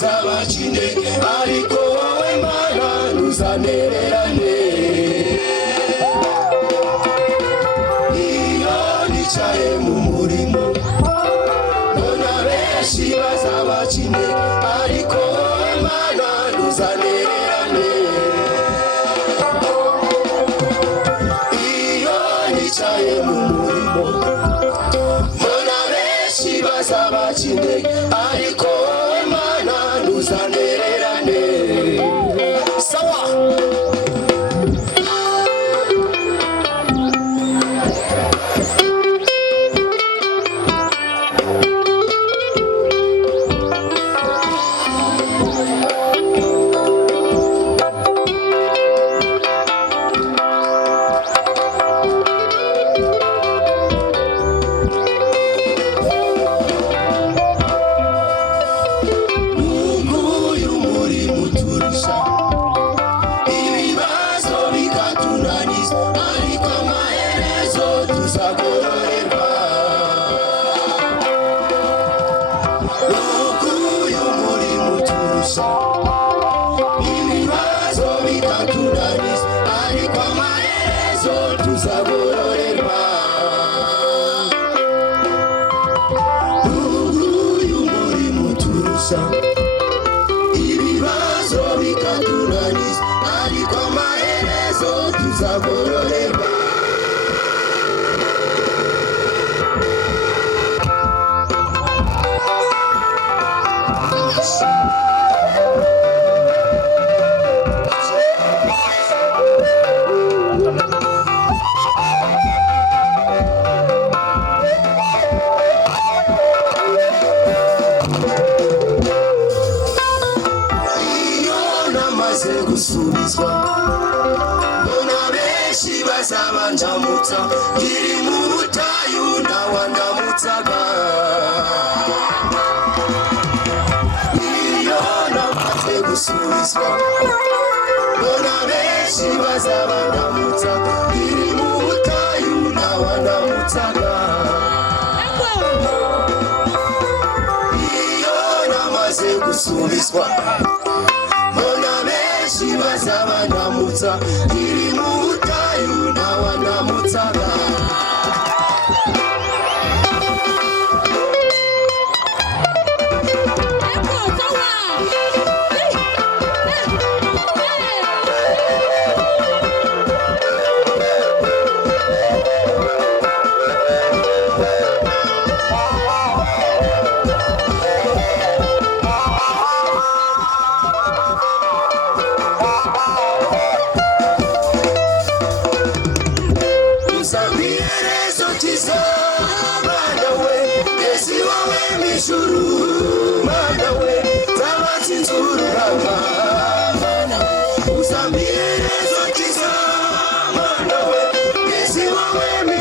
bazabacinde ariko wowe Mana ntuzanererane iyo nicaye mu murimo mbona benshi bazabacinde ariko wowe Mana ntuzanererane iyo nicaye mu murimo mbona benshi bazabacinde ariko wowe Mana ntuzanererane sawa ibibazo bikatunaniza ariko amaherezo tuzagororerwa gusubizwa mbona benshi bazabandamutsa iri mu butayu ndawandamutsaga iyo namaze gusubizwa mbona benshi bazabandamutsa iri mu butayu ndawandamutsaga iyo namaze gusubizwa bazabandamutsa iri mu butayu ndawandamutsaga Usambie zote za Mana we, Yesu wewe